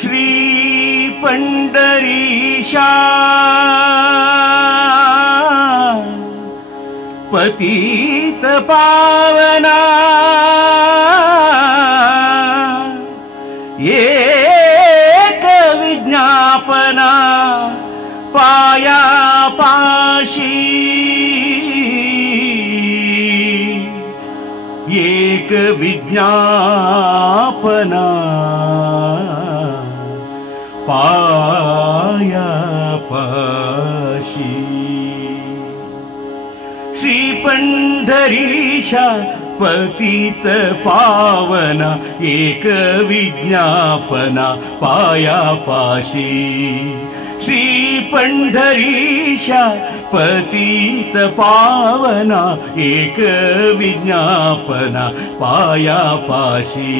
श्री पंढरीशा पतित पावना एक विज्ञापना पाया पाशी एक विज्ञापना पाया पाशी श्री पंढरीशा पतित पावना एक विज्ञापना पाया पाशी श्री पंढरीशा पतित पावना एक विज्ञापना पाया पाशी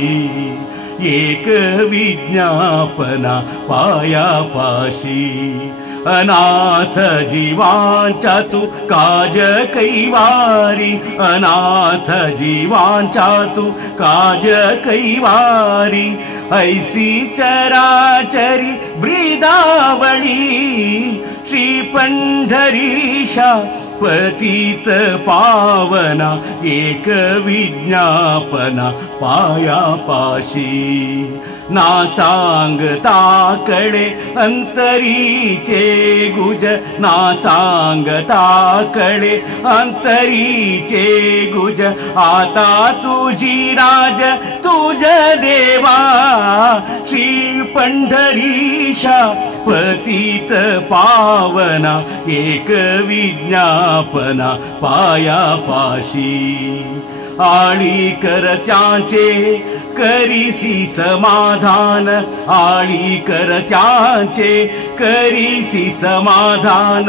एक विज्ञापना पाया पाशी अनाथ जीवांचा तू काज कैवारी अनाथ जीवांचा तू काज कैवारी ऐसी चराचरी ब्रीदावळी श्री पंढरीशा पतित पावना एक विज्ञापना पाया पाशी ना सांगताकडे अंतरीचे गुज ना सांगताकडे अंतरीचे गुज आता तुझी राज तुझ देवा श्री पंढरीशा पतित पावना एक विज्ञापना पाया पाशी आळी करत्यांचे करीसी समाधान आळी करत्यांचे करीसी समाधान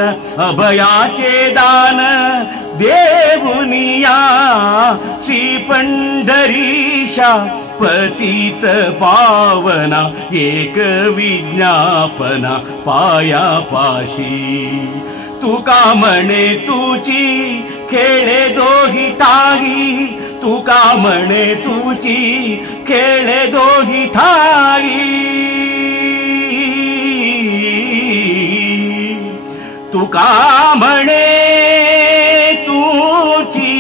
अभयाचे दान देवुनिया श्री पंढरीशा पतित पावना एक विज्ञापना पाया पाशी तुका म्हणे तुची खेळे दोही ठाई तुका म्हणे तुची खेळे दोही ठाई तुका म्हणे तुची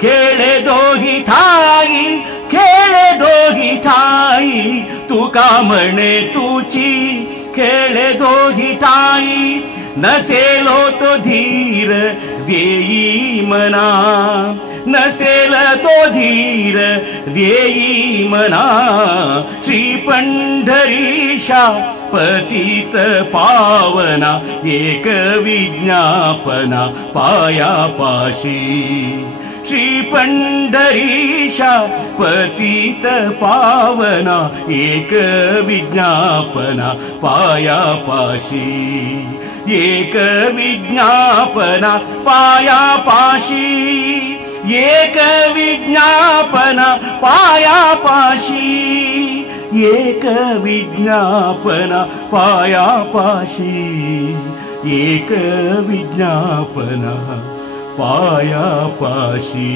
खेळे दोही ठाई खेळे दोही ठाई तुका म्हणे तुची खेळे दोही ठाई नसेलो तो धीर देई मना नसेल तो धीर देई मना श्री पंढरीशा पतित पावना एक विज्ञापना पाया पाशी श्री पंढरीशा पतित पावना एक विज्ञापना पाया पाशी एक विज्ञापना पाया पाशी एक विज्ञापना पाया पाशी एक विज्ञापना पाया पाशी एक विज्ञापना पाया पाशी।